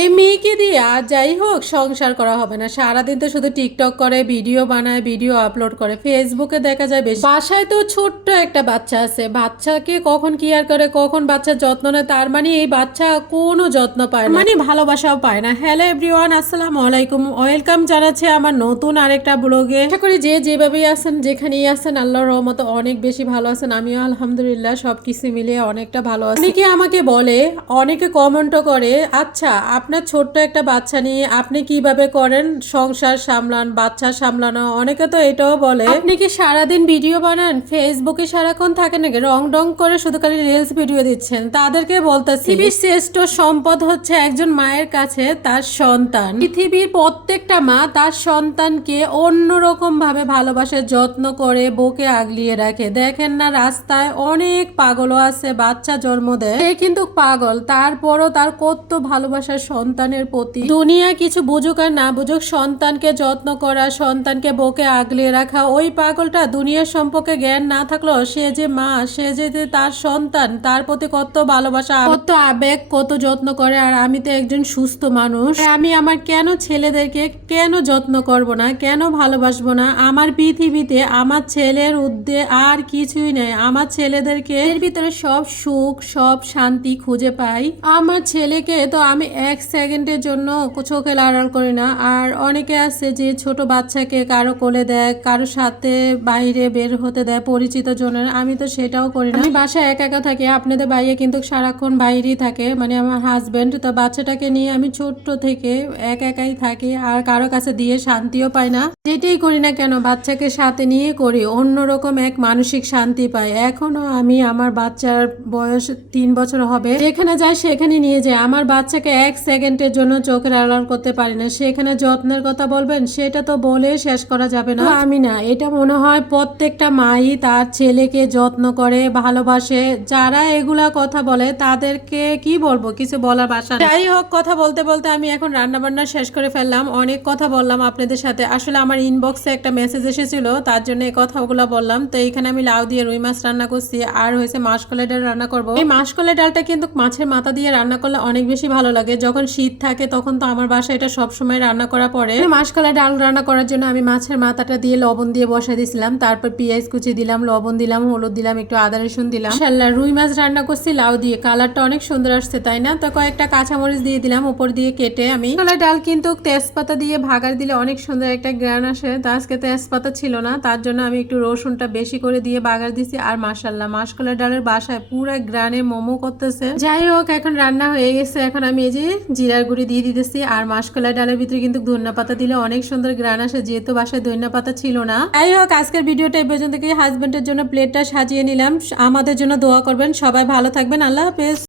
এই মেয়েকে দিয়ে আর যাই হোক সংসার করা হবে না। সারাদিন তো শুধু টিকটক করে ভিডিও বানায় ভিডিও আপলোড করে। ফেসবুকে দেখা যায় বেশি বাসায় তো ছোট্ট একটা বাচ্চা আছে। বাচ্চাকে কখন কেয়ার করে কখন বাচ্চার যত্ন নেয় তার মানে এই বাচ্চা কোনো যত্ন পায় না। মানে ভালোবাসাও পায় না। হ্যালো এভরিওয়ান আসসালাম আলাইকুম। ওয়েলকাম জানাচ্ছে আমার নতুন আরেকটা ব্লগে। আশা করি যে যেভাবেই আছেন যেখানেই আছেন আল্লাহর রহমত অনেক বেশি ভালো আছেন। আমিও আলহামদুলিল্লাহ সব কিছু মিলিয়ে অনেকটা ভালো আছি। অনেকে আমাকে বলে অনেকে কমেন্টও করে আচ্ছা আপনার ছোট্ট একটা বাচ্চা নিয়ে আপনি কীভাবে করেন? সংসার সামলান বাচ্চা সামলানো অনেকে তো এটাও বলে। আপনি কি সারাদিন ভিডিও বানান? ফেসবুকে সারাক্ষণ থাকেন নাকি? রং ডং করে শুধু খালি রিলস ভিডিও দিচ্ছেন। তাদেরকে বলতেছি পৃথিবীর শ্রেষ্ঠ সম্পদ হচ্ছে একজন মায়ের কাছে তার সন্তান। পৃথিবীর প্রত্যেকটা মা তার সন্তানকে অন্যরকম ভাবে ভালোবাসে যত্ন করে বুকে আগলিয়ে রাখে। দেখেন না রাস্তায় অনেক পাগলও আছে বাচ্চা জন্ম দেয়। সে কিন্তু পাগল তারপরও তার কত ভালোবাসার সন্তানের প্রতি। দুনিয়া কিছু বুঝুক আর না বুঝুক, সন্তানকে যত্ন করা, সন্তানকে বকে আগলে রাখা, ওই পাগলটা দুনিয়ার সম্পর্কে জ্ঞান না থাকলেও সে যে মা, সে যে তার সন্তান, তার প্রতি কত ভালোবাসা, কত আবেগ, কত যত্ন করে, আর আমি তো একজন সুস্থ মানুষ। আমি আমার কেন ছেলেদেরকে কেন যত্ন করব না, কেন ভালোবাসবো না? আমার পৃথিবীতে আমার ছেলের উদ্দে আর কিছুই নেই। আমার ছেলেদেরকে এর ভিতরে সব সুখ, সব শান্তি খুঁজে পাই। আমার ছেলেকে তো আমি এক সেকেন্ডের জন্য চোখে লাড়াল করি না। আর অনেকে আছে যে ছোট বাচ্চাকে কারও কোলে দেয়, কারও সাথে বাইরে বের হতে দেয় পরিচিত জনের। আমি তো সেটাও করি না। আমি বাসায় একা একা থাকি, আপনাদের বাইরে কিন্তু সারাক্ষণ বাইরেই থাকে মানে আমার হাজবেন্ড তো বাচ্চাটাকে নিয়ে আমি ছোট্ট থেকে এক একাই থাকি, আর কারও কাছে দিয়ে শান্তিও পাই না। যেটাই করি না কেন, বাচ্চাকে সাথে নিয়ে করি, অন্যরকম এক মানসিক শান্তি পাই। এখনও আমি আমার বাচ্চার বয়স তিন বছর হবে। যেখানে যাই সেখানে নিয়ে যাই আমার বাচ্চাকে এক সেকেন্ডের জন্য চোখের আড়াল করতে পারি না। সেখানে যত্নের কথা বলবেন, সেটা তো বলে শেষ করা যাবে না। আমি না, এটা মনে হয় প্রত্যেকটা মাই তার ছেলেকে যত্ন করে, ভালোবাসে। যারা এগুলা কথা বলে, তাদেরকে কি বলব? কিছু বলার বাসা যাই হোক, কথা বলতে বলতে আমি এখন রান্না বান্না শেষ করে ফেললাম। অনেক কথা বললাম আপনাদের সাথে। আসলে আমার ইনবক্সে একটা মেসেজ এসেছিল, তার জন্য এই কথাগুলো বললাম। তো এখানে আমি লাউ দিয়ে রুই মাছ রান্না করছি, আর হয়েছে মাসকলাই ডাল রান্না করব। এই মাসকলাই ডালটা কিন্তু মাছের মাথা দিয়ে রান্না করলে অনেক বেশি ভালো লাগে। যখন শীত থাকে, তখন তো আমার বাসায় এটা সবসময় রান্না করা পড়ে। মাসকলাই ডাল রান্না করার জন্য আমি মাছের মাথাটা দিয়ে লবণ দিয়ে বসা দিয়েছিলাম। তারপর পেঁয়াজ কুচি দিলাম, লবণ দিলাম, হলুদ দিলাম, একটু আদা রসুন দিলাম। শাল্লা রুই মাছ রান্না করছি, লাউ দিয়ে। কালারটা অনেক সুন্দর আসছে, তাই না? তো কয়েকটা কাঁচামরিচ দিয়ে দিলাম, উপর দিয়ে কেটে আমি। মাসকলাই ডাল কিন্তু তেজপাতা দিয়ে ভাগার দিলে অনেক সুন্দর একটা গ্রান আসে। তো আজকে তেজপাতা ছিল না, তার জন্য আমি একটু রসুনটা বেশি করে দিয়ে বাগার দিছি। আর মাসাল্লাহ মাসকলাই ডালের বাসায় পুরা গ্রানে মোমো করতেছে। যাই হোক, এখন রান্না হয়ে গেছে। এখন আমি এই যে জিরার গুঁড়ি দিয়ে দিতেছি। আর মাসকলাই ডালের ভিতরে কিন্তু ধনিয়া পাতা দিলে অনেক সুন্দর গ্রান আসে। যেহেতু বাসায় ধনিয়া পাতা ছিল না। যাই হোক, আজকের ভিডিওটা এই পর্যন্ত হাজব্যান্ডের জন্য প্লেটটা সাজিয়ে নিলাম। আমাদের জন্য দোয়া করবেন। সবাই ভালো থাকবেন। আল্লাহ হাফেজ।